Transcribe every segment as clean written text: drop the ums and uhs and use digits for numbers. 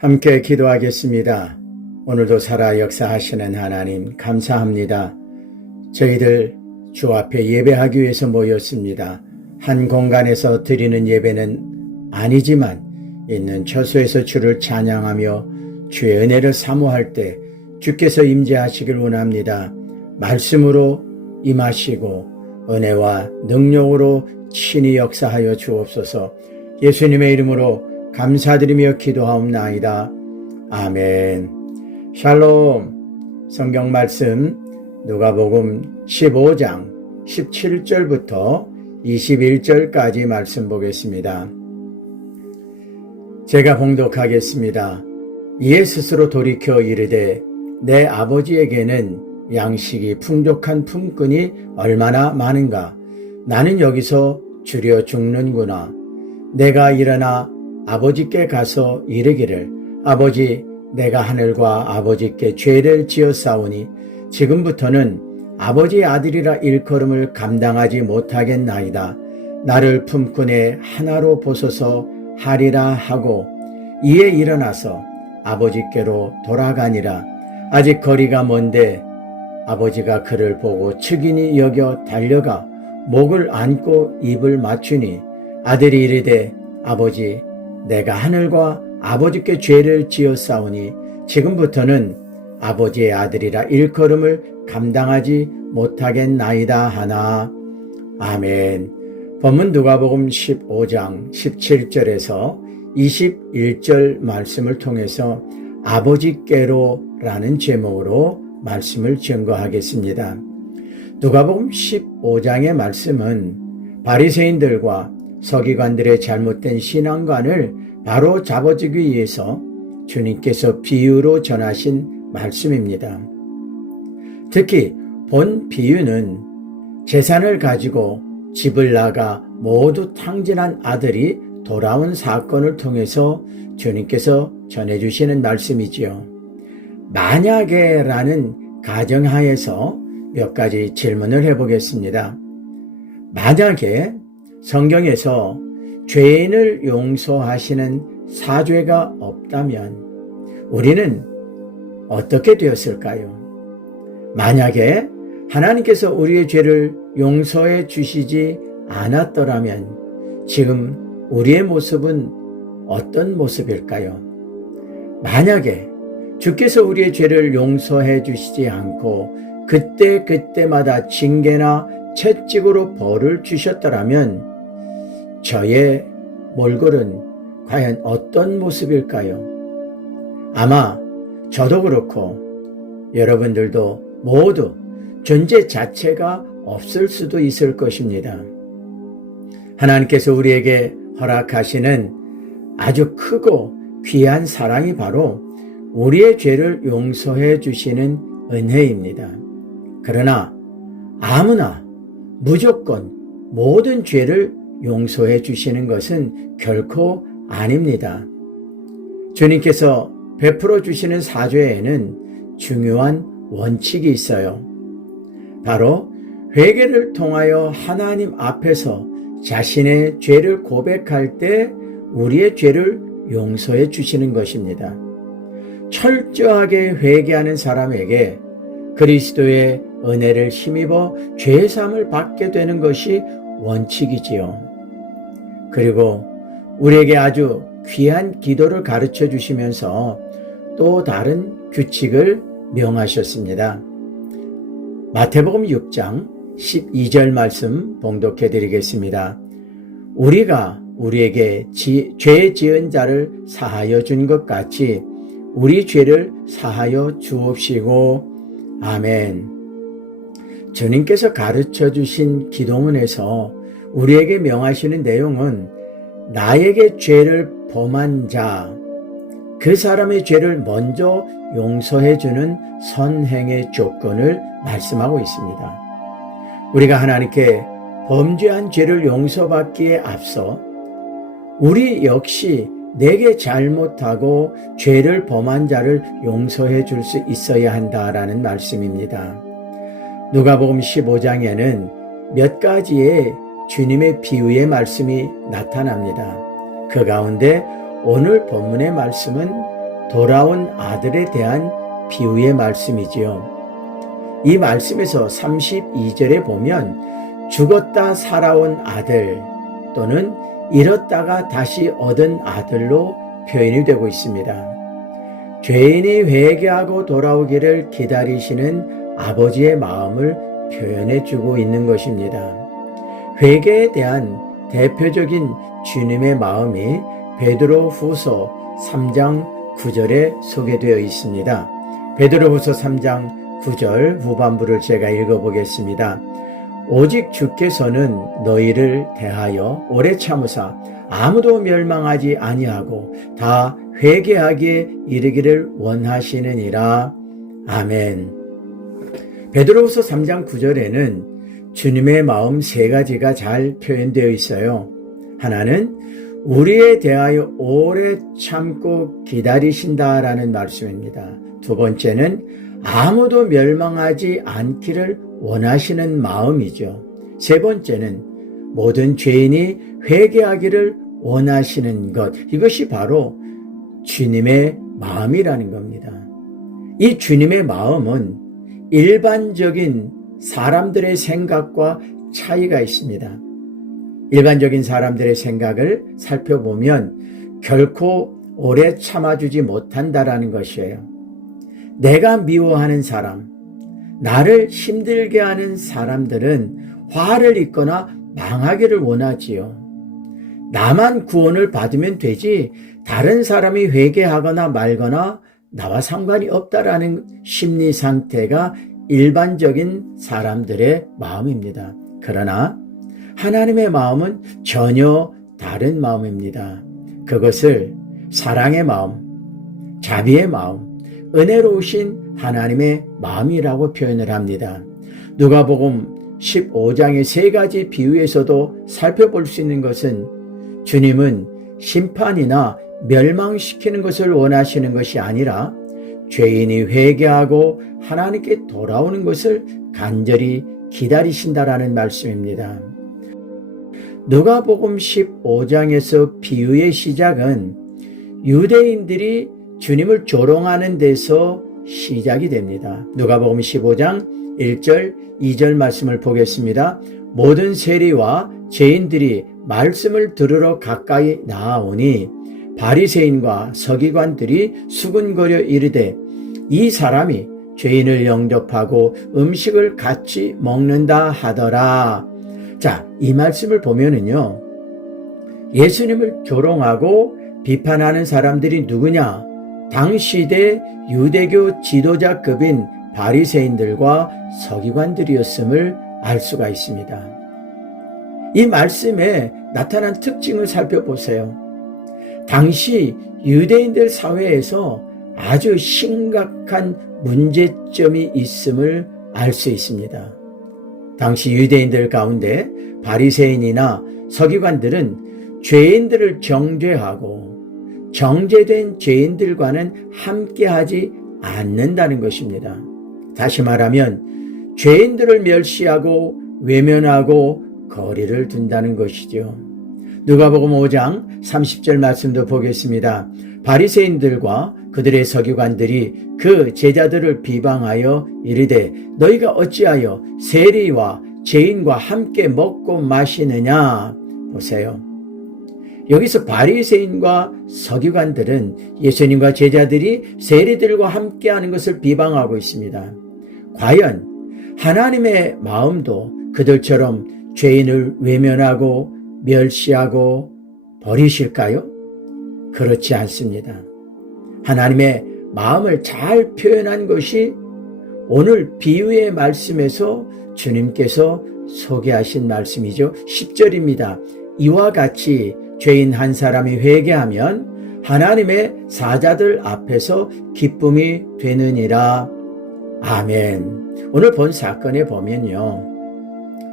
함께 기도하겠습니다. 오늘도 살아 역사하시는 하나님 감사합니다. 저희들 주 앞에 예배하기 위해서 모였습니다. 한 공간에서 드리는 예배는 아니지만 있는 처소에서 주를 찬양하며 주의 은혜를 사모할 때 주께서 임재하시길 원합니다. 말씀으로 임하시고 은혜와 능력으로 친히 역사하여 주옵소서. 예수님의 이름으로 감사드리며 기도하옵나이다. 아멘. 샬롬. 성경 말씀 누가복음 15장 17절부터 21절까지 말씀 보겠습니다. 제가 봉독하겠습니다. 이에 스스로 돌이켜 이르되 내 아버지에게는 양식이 풍족한 품꾼이 얼마나 많은가. 나는 여기서 주려 죽는구나. 내가 일어나 아버지께 가서 이르기를 아버지 내가 하늘과 아버지께 죄를 지었사오니 지금부터는 아버지의 아들이라 일컬음을 감당하지 못하겠나이다. 나를 품꾼의 하나로 보소서 하리라 하고 이에 일어나서 아버지께로 돌아가니라. 아직 거리가 먼데 아버지가 그를 보고 측은히 여겨 달려가 목을 안고 입을 맞추니 아들이 이르되 아버지 내가 하늘과 아버지께 죄를 지었사오니 지금부터는 아버지의 아들이라 일컬음을 감당하지 못하겠나이다 하나. 아멘. 본문 누가복음 15장 17절에서 21절 말씀을 통해서 아버지께로라는 제목으로 말씀을 증거하겠습니다. 누가복음 15장의 말씀은 바리새인들과 서기관들의 잘못된 신앙관을 바로 잡아주기 위해서 주님께서 비유로 전하신 말씀입니다. 특히 본 비유는 재산을 가지고 집을 나가 모두 탕진한 아들이 돌아온 사건을 통해서 주님께서 전해주시는 말씀이지요. 만약에라는 가정하에서 몇 가지 질문을 해보겠습니다. 만약에 성경에서 죄인을 용서하시는 사죄가 없다면 우리는 어떻게 되었을까요? 만약에 하나님께서 우리의 죄를 용서해 주시지 않았더라면 지금 우리의 모습은 어떤 모습일까요? 만약에 주께서 우리의 죄를 용서해 주시지 않고 그때마다 징계나 채찍으로 벌을 주셨더라면 저의 몰골은 과연 어떤 모습일까요? 아마 저도 그렇고 여러분들도 모두 존재 자체가 없을 수도 있을 것입니다. 하나님께서 우리에게 허락하시는 아주 크고 귀한 사랑이 바로 우리의 죄를 용서해 주시는 은혜입니다. 그러나 아무나 무조건 모든 죄를 용서해 주시는 것은 결코 아닙니다. 주님께서 베풀어 주시는 사죄에는 중요한 원칙이 있어요. 바로 회개를 통하여 하나님 앞에서 자신의 죄를 고백할 때 우리의 죄를 용서해 주시는 것입니다. 철저하게 회개하는 사람에게 그리스도의 은혜를 힘입어 죄사함을 받게 되는 것이 원칙이지요. 그리고 우리에게 아주 귀한 기도를 가르쳐 주시면서 또 다른 규칙을 명하셨습니다. 마태복음 6장 12절 말씀 봉독해 드리겠습니다. 우리가 우리에게 죄 지은 자를 사하여 준 것 같이 우리 죄를 사하여 주옵시고 아멘. 주님께서 가르쳐 주신 기도문에서 우리에게 명하시는 내용은 나에게 죄를 범한 자, 그 사람의 죄를 먼저 용서해 주는 선행의 조건을 말씀하고 있습니다. 우리가 하나님께 범죄한 죄를 용서받기에 앞서 우리 역시 내게 잘못하고 죄를 범한 자를 용서해 줄 수 있어야 한다라는 말씀입니다. 누가복음 15장에는 몇 가지의 주님의 비유의 말씀이 나타납니다. 그 가운데 오늘 본문의 말씀은 돌아온 아들에 대한 비유의 말씀이지요. 이 말씀에서 32절에 보면 죽었다 살아온 아들 또는 잃었다가 다시 얻은 아들로 표현이 되고 있습니다. 죄인이 회개하고 돌아오기를 기다리시는 아버지의 마음을 표현해 주고 있는 것입니다. 회개에 대한 대표적인 주님의 마음이 베드로후서 3장 9절에 소개되어 있습니다. 베드로후서 3장 9절 후반부를 제가 읽어보겠습니다. 오직 주께서는 너희를 대하여 오래 참으사 아무도 멸망하지 아니하고 다 회개하기에 이르기를 원하시느니라. 아멘. 베드로후서 3장 9절에는 주님의 마음 세 가지가 잘 표현되어 있어요. 하나는 우리에 대하여 오래 참고 기다리신다라는 말씀입니다. 두 번째는 아무도 멸망하지 않기를 원하시는 마음이죠. 세 번째는 모든 죄인이 회개하기를 원하시는 것, 이것이 바로 주님의 마음이라는 겁니다. 이 주님의 마음은 일반적인 사람들의 생각과 차이가 있습니다. 일반적인 사람들의 생각을 살펴보면 결코 오래 참아주지 못한다라는 것이에요. 내가 미워하는 사람, 나를 힘들게 하는 사람들은 화를 입거나 망하기를 원하지요. 나만 구원을 받으면 되지 다른 사람이 회개하거나 말거나 나와 상관이 없다라는 심리 상태가 일반적인 사람들의 마음입니다. 그러나 하나님의 마음은 전혀 다른 마음입니다. 그것을 사랑의 마음, 자비의 마음, 은혜로우신 하나님의 마음이라고 표현을 합니다. 누가복음 15장의 세 가지 비유에서도 살펴볼 수 있는 것은 주님은 심판이나 멸망시키는 것을 원하시는 것이 아니라 죄인이 회개하고 하나님께 돌아오는 것을 간절히 기다리신다라는 말씀입니다. 누가복음 15장에서 비유의 시작은 유대인들이 주님을 조롱하는 데서 시작이 됩니다. 누가복음 15장 1절, 2절 말씀을 보겠습니다. 모든 세리와 죄인들이 말씀을 들으러 가까이 나아오니 바리새인과 서기관들이 수군거려 이르되 이 사람이 죄인을 영접하고 음식을 같이 먹는다 하더라. 자, 이 말씀을 보면은요, 예수님을 조롱하고 비판하는 사람들이 누구냐? 당시대 유대교 지도자급인 바리새인들과 서기관들이었음을 알 수가 있습니다. 이 말씀에 나타난 특징을 살펴보세요. 당시 유대인들 사회에서 아주 심각한 문제점이 있음을 알 수 있습니다. 당시 유대인들 가운데 바리새인이나 서기관들은 죄인들을 정죄하고 정죄된 죄인들과는 함께하지 않는다는 것입니다. 다시 말하면 죄인들을 멸시하고 외면하고 거리를 둔다는 것이죠. 누가복음 5장 30절 말씀도 보겠습니다. 바리새인들과 그들의 서기관들이 그 제자들을 비방하여 이르되 너희가 어찌하여 세리와 죄인과 함께 먹고 마시느냐. 보세요. 여기서 바리새인과 서기관들은 예수님과 제자들이 세리들과 함께하는 것을 비방하고 있습니다. 과연 하나님의 마음도 그들처럼 죄인을 외면하고 멸시하고 버리실까요? 그렇지 않습니다. 하나님의 마음을 잘 표현한 것이 오늘 비유의 말씀에서 주님께서 소개하신 말씀이죠. 10절입니다. 이와 같이 죄인 한 사람이 회개하면 하나님의 사자들 앞에서 기쁨이 되느니라. 아멘. 오늘 본 사건에 보면요,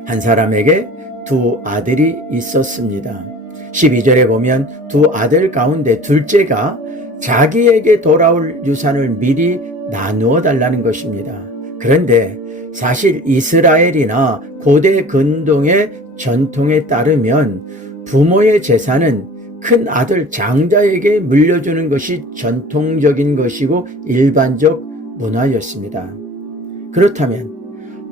한 사람에게 두 아들이 있었습니다. 12절에 보면 두 아들 가운데 둘째가 자기에게 돌아올 유산을 미리 나누어 달라는 것입니다. 그런데 사실 이스라엘이나 고대 근동의 전통에 따르면 부모의 재산은 큰 아들 장자에게 물려주는 것이 전통적인 것이고 일반적 문화였습니다. 그렇다면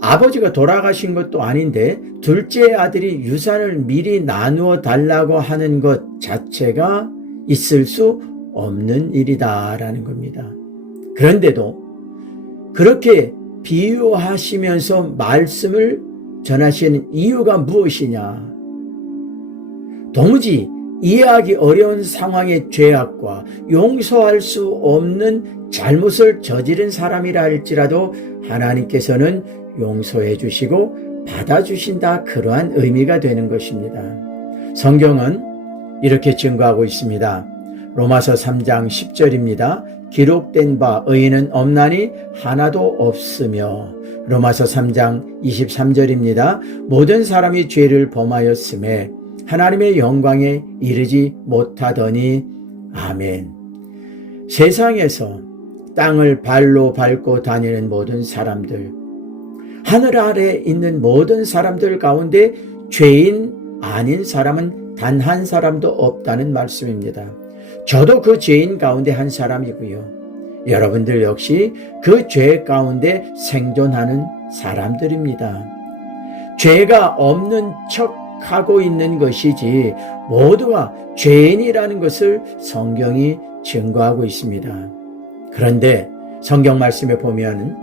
아버지가 돌아가신 것도 아닌데 둘째 아들이 유산을 미리 나누어 달라고 하는 것 자체가 있을 수 없는 일이다라는 겁니다. 그런데도 그렇게 비유하시면서 말씀을 전하시는 이유가 무엇이냐? 도무지 이해하기 어려운 상황의 죄악과 용서할 수 없는 잘못을 저지른 사람이라 할지라도 하나님께서는 용서해 주시고 받아주신다, 그러한 의미가 되는 것입니다. 성경은 이렇게 증거하고 있습니다. 로마서 3장 10절입니다. 기록된 바 의인은 없나니 하나도 없으며, 로마서 3장 23절입니다. 모든 사람이 죄를 범하였음에 하나님의 영광에 이르지 못하더니. 아멘. 세상에서 땅을 발로 밟고 다니는 모든 사람들, 하늘 아래 있는 모든 사람들 가운데 죄인 아닌 사람은 단 한 사람도 없다는 말씀입니다. 저도 그 죄인 가운데 한 사람이고요. 여러분들 역시 그 죄 가운데 생존하는 사람들입니다. 죄가 없는 척하고 있는 것이지 모두가 죄인이라는 것을 성경이 증거하고 있습니다. 그런데 성경 말씀에 보면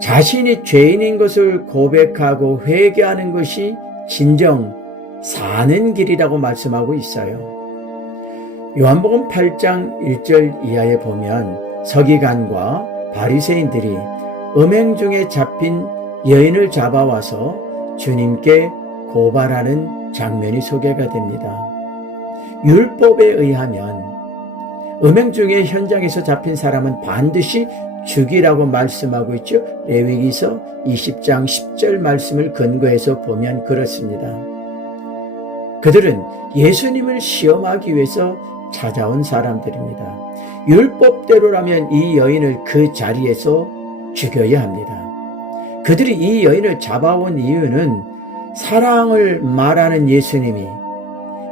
자신이 죄인인 것을 고백하고 회개하는 것이 진정 사는 길이라고 말씀하고 있어요. 요한복음 8장 1절 이하에 보면 서기관과 바리새인들이 음행 중에 잡힌 여인을 잡아와서 주님께 고발하는 장면이 소개가 됩니다. 율법에 의하면 음행 중에 현장에서 잡힌 사람은 반드시 죽이라고 말씀하고 있죠. 레위기서 20장 10절 말씀을 근거해서 보면 그렇습니다. 그들은 예수님을 시험하기 위해서 찾아온 사람들입니다. 율법대로라면 이 여인을 그 자리에서 죽여야 합니다. 그들이 이 여인을 잡아온 이유는 사랑을 말하는 예수님이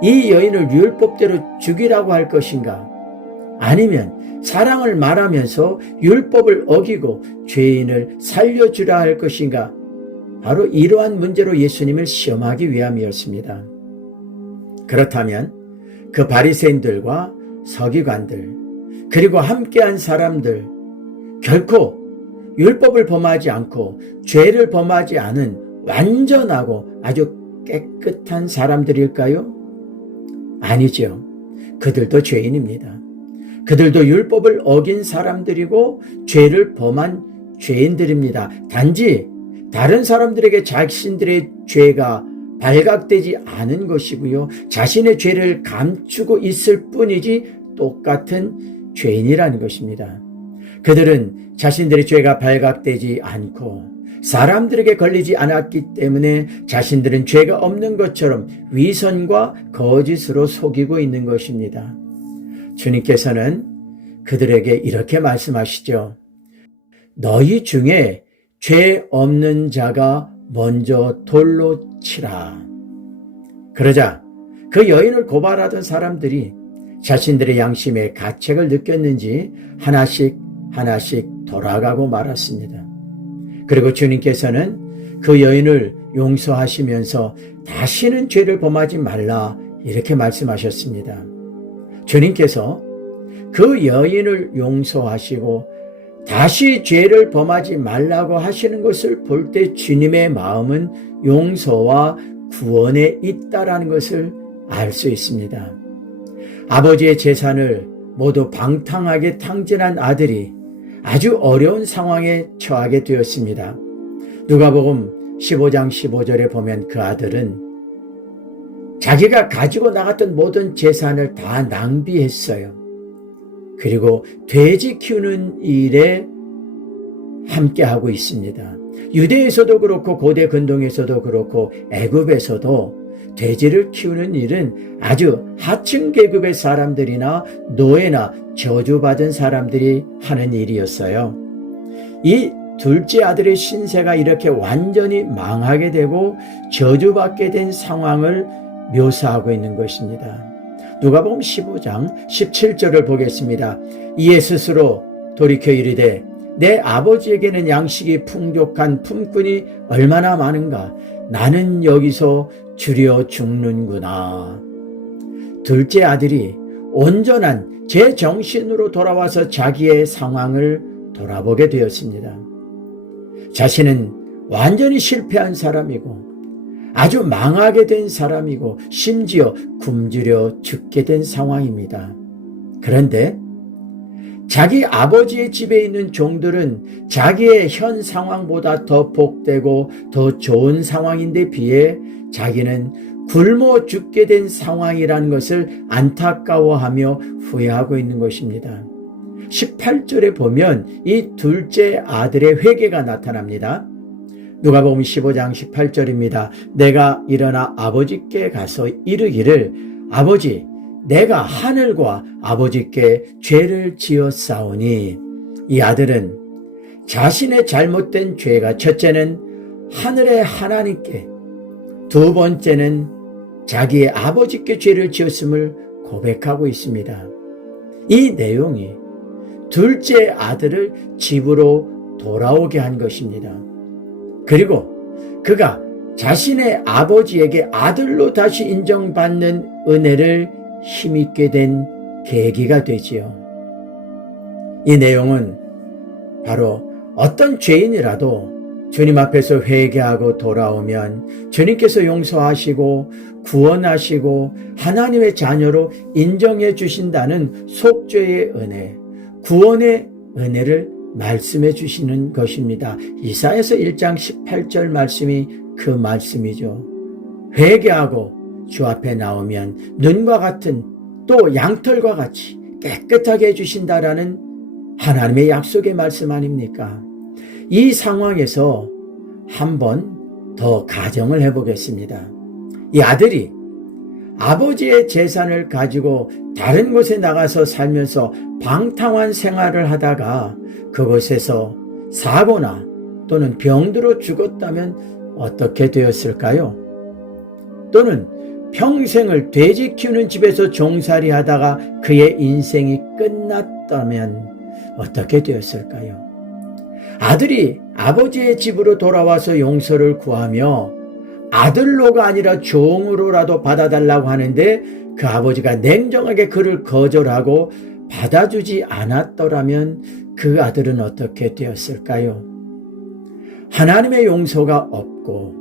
이 여인을 율법대로 죽이라고 할 것인가, 아니면 사랑을 말하면서 율법을 어기고 죄인을 살려주라 할 것인가, 바로 이러한 문제로 예수님을 시험하기 위함이었습니다. 그렇다면 그 바리새인들과 서기관들 그리고 함께한 사람들 결코 율법을 범하지 않고 죄를 범하지 않은 완전하고 아주 깨끗한 사람들일까요? 아니죠. 그들도 죄인입니다. 그들도 율법을 어긴 사람들이고 죄를 범한 죄인들입니다. 단지 다른 사람들에게 자신들의 죄가 발각되지 않은 것이고요. 자신의 죄를 감추고 있을 뿐이지 똑같은 죄인이라는 것입니다. 그들은 자신들의 죄가 발각되지 않고 사람들에게 걸리지 않았기 때문에 자신들은 죄가 없는 것처럼 위선과 거짓으로 속이고 있는 것입니다. 주님께서는 그들에게 이렇게 말씀하시죠. 너희 중에 죄 없는 자가 먼저 돌로 치라. 그러자 그 여인을 고발하던 사람들이 자신들의 양심의 가책을 느꼈는지 하나씩 돌아가고 말았습니다. 그리고 주님께서는 그 여인을 용서하시면서 다시는 죄를 범하지 말라, 이렇게 말씀하셨습니다. 주님께서 그 여인을 용서하시고 다시 죄를 범하지 말라고 하시는 것을 볼 때 주님의 마음은 용서와 구원에 있다라는 것을 알 수 있습니다. 아버지의 재산을 모두 방탕하게 탕진한 아들이 아주 어려운 상황에 처하게 되었습니다. 누가복음 15장 15절에 보면 그 아들은 자기가 가지고 나갔던 모든 재산을 다 낭비했어요. 그리고 돼지 키우는 일에 함께하고 있습니다. 유대에서도 그렇고 고대 근동에서도 그렇고 애굽에서도 돼지를 키우는 일은 아주 하층 계급의 사람들이나 노예나 저주받은 사람들이 하는 일이었어요. 이 둘째 아들의 신세가 이렇게 완전히 망하게 되고 저주받게 된 상황을 묘사하고 있는 것입니다. 누가복음 15장 17절을 보겠습니다. 이에 스스로 돌이켜 이르되 내 아버지에게는 양식이 풍족한 품꾼이 얼마나 많은가. 나는 여기서 주려 죽는구나. 둘째 아들이 온전한 제 정신으로 돌아와서 자기의 상황을 돌아보게 되었습니다. 자신은 완전히 실패한 사람이고 아주 망하게 된 사람이고 심지어 굶주려 죽게 된 상황입니다. 그런데 자기 아버지의 집에 있는 종들은 자기의 현 상황보다 더 복되고 더 좋은 상황인데 비해 자기는 굶어 죽게 된 상황이라는 것을 안타까워하며 후회하고 있는 것입니다. 18절에 보면 이 둘째 아들의 회개가 나타납니다. 누가복음 15장 18절입니다. 내가 일어나 아버지께 가서 이르기를 아버지 내가 하늘과 아버지께 죄를 지었사오니. 이 아들은 자신의 잘못된 죄가 첫째는 하늘의 하나님께, 두 번째는 자기의 아버지께 죄를 지었음을 고백하고 있습니다. 이 내용이 둘째 아들을 집으로 돌아오게 한 것입니다. 그리고 그가 자신의 아버지에게 아들로 다시 인정받는 은혜를 힘있게 된 계기가 되지요. 이 내용은 바로 어떤 죄인이라도 주님 앞에서 회개하고 돌아오면 주님께서 용서하시고 구원하시고 하나님의 자녀로 인정해 주신다는 속죄의 은혜, 구원의 은혜를 말씀해 주시는 것입니다. 이사야서 1장 18절 말씀이 그 말씀이죠. 회개하고 주 앞에 나오면 눈과 같은 또 양털과 같이 깨끗하게 해주신다라는 하나님의 약속의 말씀 아닙니까? 이 상황에서 한 번 더 가정을 해보겠습니다. 이 아들이 아버지의 재산을 가지고 다른 곳에 나가서 살면서 방탕한 생활을 하다가 그곳에서 사고나 또는 병들어 죽었다면 어떻게 되었을까요? 또는 평생을 돼지 키우는 집에서 종살이 하다가 그의 인생이 끝났다면 어떻게 되었을까요? 아들이 아버지의 집으로 돌아와서 용서를 구하며 아들로가 아니라 종으로라도 받아달라고 하는데 그 아버지가 냉정하게 그를 거절하고 받아주지 않았더라면 그 아들은 어떻게 되었을까요? 하나님의 용서가 없고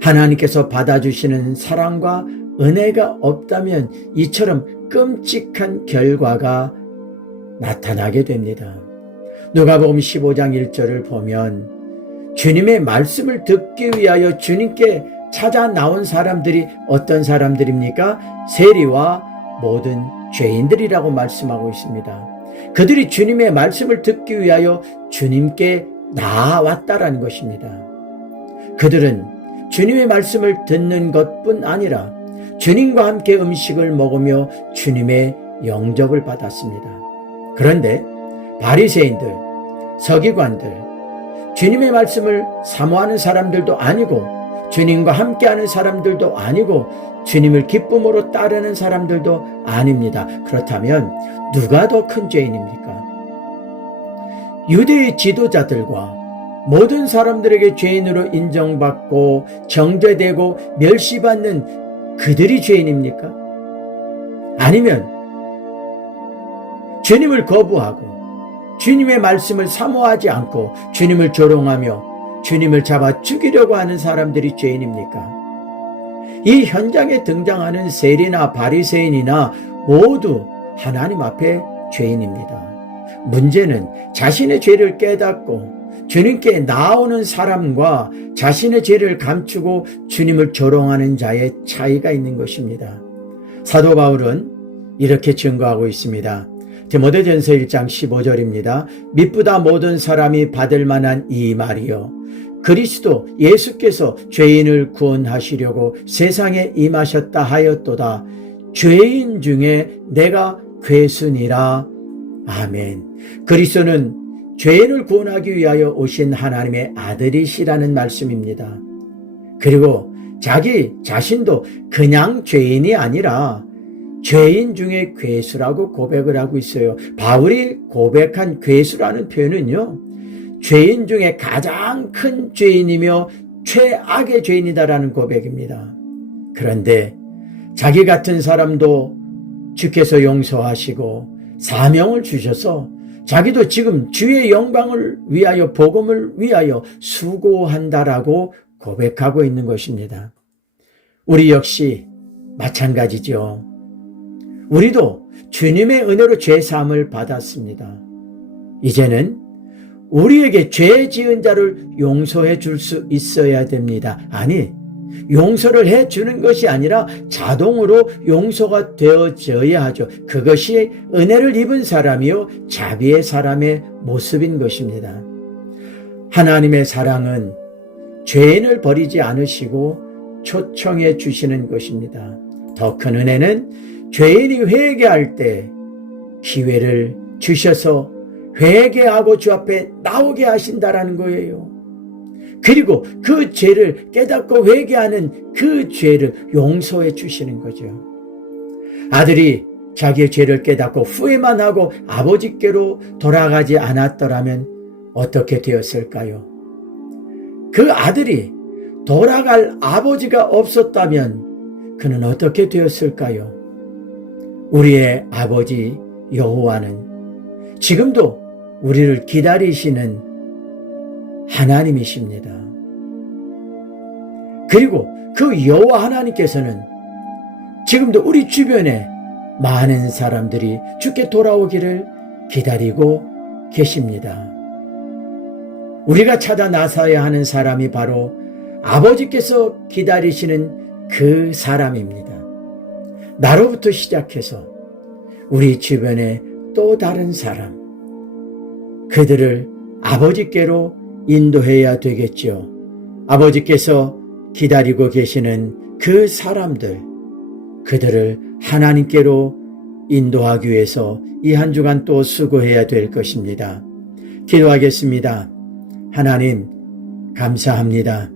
하나님께서 받아주시는 사랑과 은혜가 없다면 이처럼 끔찍한 결과가 나타나게 됩니다. 누가복음 15장 1절을 보면 주님의 말씀을 듣기 위하여 주님께 찾아 나온 사람들이 어떤 사람들입니까? 세리와 모든 죄인들이라고 말씀하고 있습니다. 그들이 주님의 말씀을 듣기 위하여 주님께 나아왔다라는 것입니다. 그들은 주님의 말씀을 듣는 것뿐 아니라 주님과 함께 음식을 먹으며 주님의 영접을 받았습니다. 그런데 바리새인들, 서기관들, 주님의 말씀을 사모하는 사람들도 아니고 주님과 함께하는 사람들도 아니고 주님을 기쁨으로 따르는 사람들도 아닙니다. 그렇다면 누가 더 큰 죄인입니까? 유대의 지도자들과 모든 사람들에게 죄인으로 인정받고 정죄되고 멸시받는 그들이 죄인입니까? 아니면 주님을 거부하고 주님의 말씀을 사모하지 않고 주님을 조롱하며 주님을 잡아 죽이려고 하는 사람들이 죄인입니까? 이 현장에 등장하는 세리나 바리새인이나 모두 하나님 앞에 죄인입니다. 문제는 자신의 죄를 깨닫고 주님께 나오는 사람과 자신의 죄를 감추고 주님을 조롱하는 자의 차이가 있는 것입니다. 사도 바울은 이렇게 증거하고 있습니다. 디모데전서 1장 15절입니다. 미쁘다 모든 사람이 받을 만한 이 말이요 그리스도 예수께서 죄인을 구원하시려고 세상에 임하셨다 하였도다. 죄인 중에 내가 괴순이라. 아멘. 그리스도는 죄인을 구원하기 위하여 오신 하나님의 아들이시라는 말씀입니다. 그리고 자기 자신도 그냥 죄인이 아니라 죄인 중에 괴수라고 고백을 하고 있어요. 바울이 고백한 괴수라는 표현은요, 죄인 중에 가장 큰 죄인이며 최악의 죄인이다라는 고백입니다. 그런데 자기 같은 사람도 주께서 용서하시고 사명을 주셔서 자기도 지금 주의 영광을 위하여 복음을 위하여 수고한다라고 고백하고 있는 것입니다. 우리 역시 마찬가지죠. 우리도 주님의 은혜로 죄사함을 받았습니다. 이제는 우리에게 죄 지은 자를 용서해 줄 수 있어야 됩니다. 아니, 용서를 해주는 것이 아니라 자동으로 용서가 되어져야 하죠. 그것이 은혜를 입은 사람이요 자비의 사람의 모습인 것입니다. 하나님의 사랑은 죄인을 버리지 않으시고 초청해 주시는 것입니다. 더 큰 은혜는 죄인이 회개할 때 기회를 주셔서 회개하고 주 앞에 나오게 하신다라는 거예요. 그리고 그 죄를 깨닫고 회개하는 그 죄를 용서해 주시는 거죠. 아들이 자기의 죄를 깨닫고 후회만 하고 아버지께로 돌아가지 않았더라면 어떻게 되었을까요? 그 아들이 돌아갈 아버지가 없었다면 그는 어떻게 되었을까요? 우리의 아버지 여호와는 지금도 우리를 기다리시는 하나님이십니다. 그리고 그 여호와 하나님께서는 지금도 우리 주변에 많은 사람들이 주께 돌아오기를 기다리고 계십니다. 우리가 찾아 나서야 하는 사람이 바로 아버지께서 기다리시는 그 사람입니다. 나로부터 시작해서 우리 주변에 또 다른 사람, 그들을 아버지께로 인도해야 되겠죠. 아버지께서 기다리고 계시는 그 사람들, 그들을 하나님께로 인도하기 위해서 이 한 주간 또 수고해야 될 것입니다. 기도하겠습니다. 하나님, 감사합니다.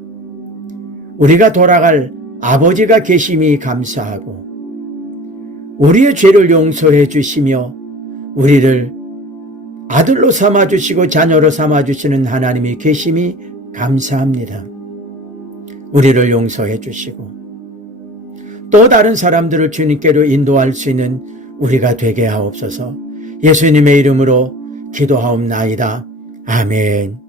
우리가 돌아갈 아버지가 계심이 감사하고 우리의 죄를 용서해 주시며 우리를 아들로 삼아주시고 자녀로 삼아주시는 하나님이 계심이 감사합니다. 우리를 용서해 주시고 또 다른 사람들을 주님께로 인도할 수 있는 우리가 되게 하옵소서. 예수님의 이름으로 기도하옵나이다. 아멘.